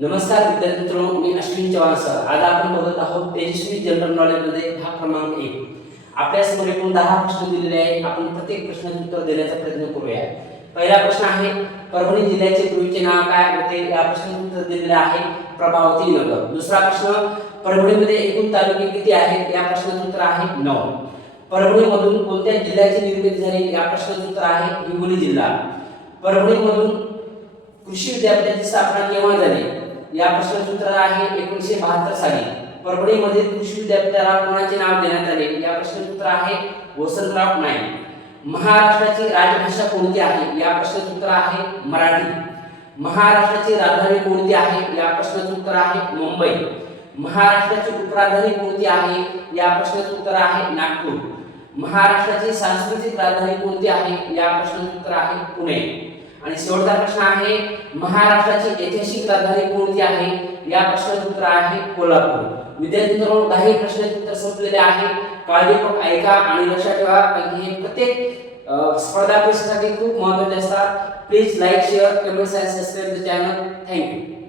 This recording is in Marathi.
नमस्कार विद्यार्थी मित्रांनो मी अश्विन चव्हाण सर. आज आपण बघत आहोत तेजस्वी जनरल नॉलेजमध्ये भाग क्रमांक एक. आपल्यासमोर एकूण दहा प्रश्न दिलेले आहेत. आपण प्रत्येक प्रश्नाचे उत्तर देण्याचा प्रयत्न करूया. पहिला प्रश्न आहे परभणी जिल्ह्याचे पूर्वीचे नाव काय होते? या प्रश्नाचे उत्तर दिलेले आहे प्रभावती नगर. दुसरा प्रश्न परभणीमध्ये एकूण तालुके किती आहेत? या प्रश्नाचे उत्तर आहे नऊ. परभणीमधून कोणत्या जिल्ह्याची निर्मिती झाली? या प्रश्नाचे उत्तर आहे हिंगोली जिल्हा. परभणीमधून कृषी विद्यापीठाची स्थापना केव्हा झाली? या प्रश्नाचं उत्तर आहे एकोणीसशे बहात्तर साली. परभणीमध्ये कृषी विद्यापीठाला कोणाचे नाव देण्यात आले? या प्रश्नाचं उत्तर आहे वसंतराव नाईक. महाराष्ट्राची राजभाषा कोणती आहे? या प्रश्नाचं उत्तर आहे मराठी. महाराष्ट्राची राजधानी कोणती आहे? या प्रश्नाचं उत्तर आहे मुंबई. महाराष्ट्राची उपराजधानी कोणती आहे? या प्रश्नाचं उत्तर आहे नागपूर. महाराष्ट्राची सांस्कृतिक राजधानी कोणती आहे? या प्रश्नाचं उत्तर आहे पुणे. आणि शेवटचा प्रश्न आहे महाराष्ट्राची ऐतिहासिक राजधानी कोणती आहे? या प्रश्नाचे उत्तर आहे कोल्हापूर. विद्यार्थी मित्रांनो काही प्रश्नाचे उत्तर संपलेले आहे. काळजीपूर्वक ऐका आणि लक्षात ठेवा हे प्रत्येक स्पर्धा परीक्षेसाठी खूप महत्त्वाचे असतात. प्लीज लाईक शेअर कमेंट आणि subscribe the channel thank you